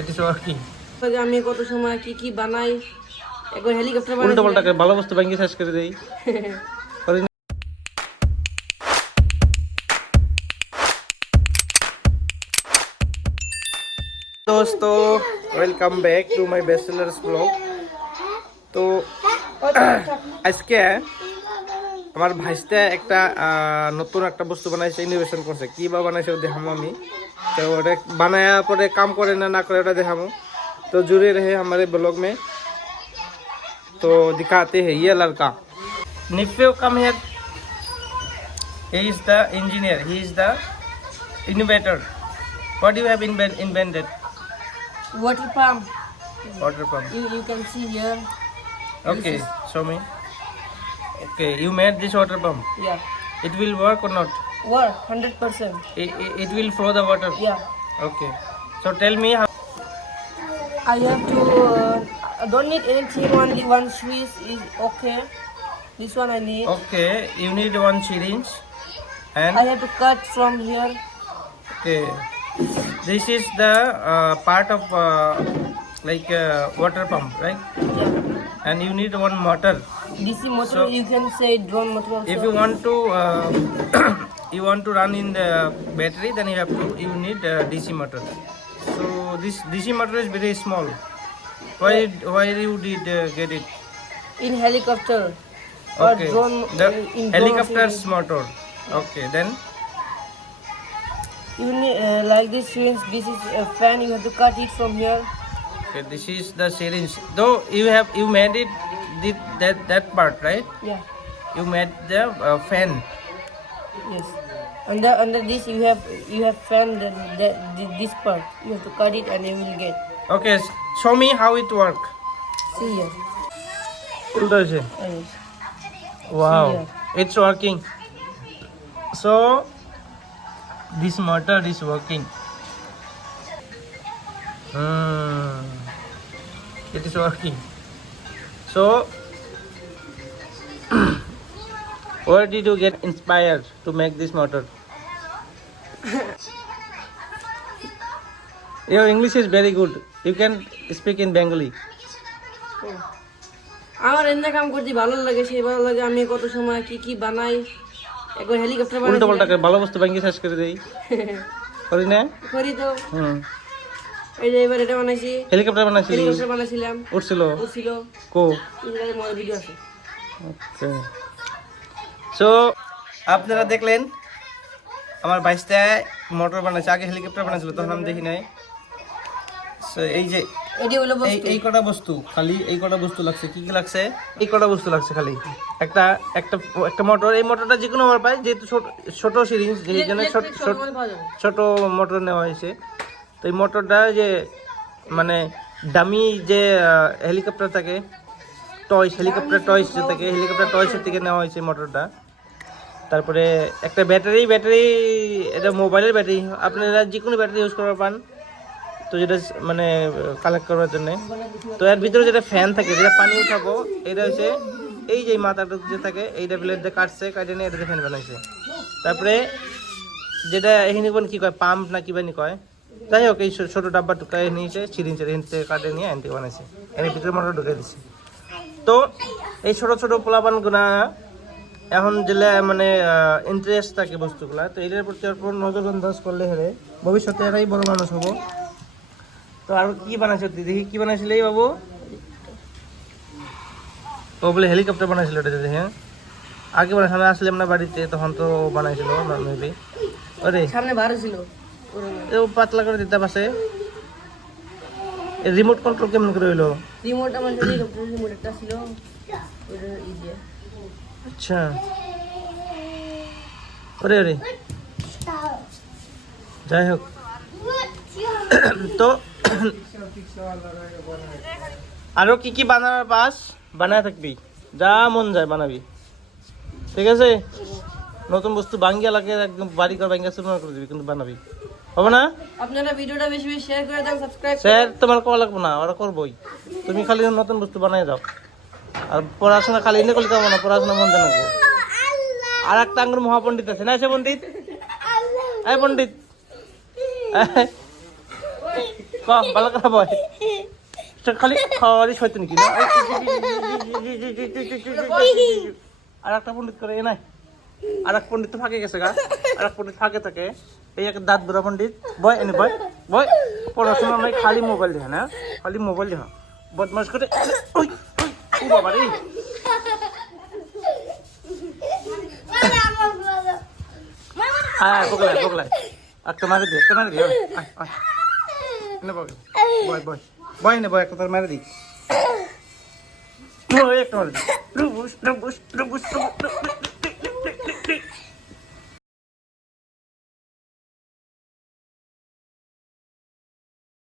It is working. আমি কত সময় কি কি বানাই, একবার হেলিকপ্টার বানাই। উল্টো পাল্টা ভালো বস্তু ভাঙিয়ে শেষ করে দেই। दोस्तों welcome back to my best sellers blog. तो আজকে আমার ভাইস্তে একটা নতুন একটা বস্তু বানাইছে, ইনোভেশন করছে। কি বা বানাইছে দেখাবো আমি। তো ওটা বানায়া পরে কাম করে না করে ওটা देखाबो। तो जुड़े रहे हमारे ब्लॉग में। तो दिखाते हैं ये लड़का nephew come here. he is the engineer, he is the innovator. What you have invented? Water pump. Water pump. You can see here. Okay, show me. Okay, you made this water pump. Yeah. It will work or not? Work 100%. It will flow the water. Yeah. Okay. So tell me how. I have to. Don't need anything. Only one switch is okay. This one I need. Okay, you need one syringe. And I have to cut from here. okay, this is the part of like water pump, right? Yeah. And you need one motor. DC motor. So- You can say drone motor also. If you want to you want to run in the battery, then you need DC motor. So this DC motor is very small. Why you did get it? In helicopter. Or Okay, drone. the In drone helicopter's also. motor. Okay, then You need like this syringe. This is a fan. You have to cut it from here. okay, this is the syringe. Though you made it that part, right? Yeah. You made the fan. Yes. Under this you have fan this part. You have to cut it and you will get. Okay, show me how it work. See here. Yes. Wow, Yeah. it's working. So this motor is working. It is working. So where did you get inspired to make this motor? Your English is very good. You can speak in Bengali. আমার এনে কাম করতে ভালো লাগে, সেই ভালো লাগে আমি কত সময় কি কি বানাই, একবার হেলিকপ্টার উল্টো বানাই। পাল্টা ভালো বস্তু ভাঙিয়ে শেষ করে দেই। করি না? করি তো। হুম। এই যে এবার এটা বানাইছি। হেলিকপ্টার বানাইছিলি? হেলিকপ্টার বানাইছিলাম। উঠছিল? উঠছিল। কো? এর মজার ভিডিও আছে। ওকে। সো আপনারা দেখলেন আমার বাইশটা মোটর বানাইছে। আগে হেলিকপ্টার বানাইছিল, তখন আমি দেখি নাই। সো এই যে এটি হলো বস্তু। এই কটা বস্তু, খালি এই কটা বস্তু লাগছে। কি কি লাগছে? এই কটা বস্তু লাগছে খালি। একটা একটা একটা মোটর। এই মোটরটা যে কোনো পায়, যেহেতু ছোট সিরিঞ্জ, এই জন্য ছোট মোটর নেওয়া হয়েছে। তো এই মোটরটা যে মানে দামি যে হেলিকপ্টার থাকে, হেলিকপ্টার টয়স যে থাকে, হেলিকপ্টার টয়সের থেকে নেওয়া হয়েছে মোটরটা। তারপরে একটা ব্যাটারি, এটা মোবাইলের ব্যাটারি। আপনারা যে কোনো ব্যাটারি ইউজ করতে পারেন, তো যেটা মানে কালেক্ট করার জন্য। তো এর ভিতরে যেটা ফ্যান থাকে, যেটা পানি উঠাবো, এটা হচ্ছে এই যে মাথাটা যে থাকে, এইটা প্লেট দিয়ে কাটে নিয়ে এটাতে ফ্যান বানাইছে। তারপরে যেটা এখানে কি কয়, পাম্প না কি বানি কয়, যাই হোক এই ছোটো ডাব্বা টুকায় নিয়েছে, সিরিঞ্জের এখান কাটে নিয়ে এনটি বানাইছে, এর ভিতরে মোটর ঢুকে দিছে। তো এই ছোটো ছোটো পোলাপানগুলা এখন যেটা মানে ইন্টারেস্ট থাকে বস্তুগুলা, তো এটার প্রতি নজরবন্দাজ করলে হেরে ভবিষ্যতে এরাই বড় মানুষ হবো। তো আর কি বানাইছো দেখি, কি বানাইছিল এই বাবু? ও বলে হেলিকপ্টার বানাইছিল এটা যদি। হ্যাঁ, আগে বানাইছিল, আমি আসলাম না বাড়িতে, তখন তো বানাইছিল মেবি। ওরে সামনে বার ছিল, ও পাতলা করে দিতে পারছে। রিমোট কন্ট্রোল কেমন করে হইলো? রিমোট আমার হেলিকপ্টার রিমোট একটা ছিল, ওটা ইজি। আচ্ছা, ওরে ওরে যাই হোক। তো আরো কি কি বানানোর পাস বানায় থাকবি, যা মন যায় বানাবি, ঠিক আছে? নতুন বস্তু ভাঙ্গিয়া লাগে একদম বাড়ি করে ভাঙ্গিয়া শুরু করে দিবি, কিন্তু বানাবি, হবে না? আপনারা ভিডিওটা বেশি বেশি শেয়ার করে দেন, সাবস্ক্রাইব স্যার তোমার করা লাগবে না, ওরা করবোই। তুমি খালি নতুন বস্তু বানাই যাও। আর পড়াশোনা খালি এনে করলে যাবো না, পড়াশোনা মন দেন। আর একটা আঙ্গুর মহাপণ্ডিত আছে না, সে পণ্ডিত? এই পণ্ডিত ভালো কথা বয় খালি খাওয়ারই হয়তো নাকি না আর একটা পণ্ডিত করে এ নাই আর এক পণ্ডিত তো ফাঁকে গেছে গা আর এক পণ্ডিত ফাঁকে থাকে এই এক দাঁত বুড়া পণ্ডিত বয় এনে বয় বয় পড়াশোনা নাই খালি মোবাইল দেখা না খালি মোবাইল দেখা বদমাস করে ওই ও বাবা রে পকলাই পকলাই একটা মারে দি বয় বয় বয় নে বয় একটা তোর মারে দি একটা মারে দি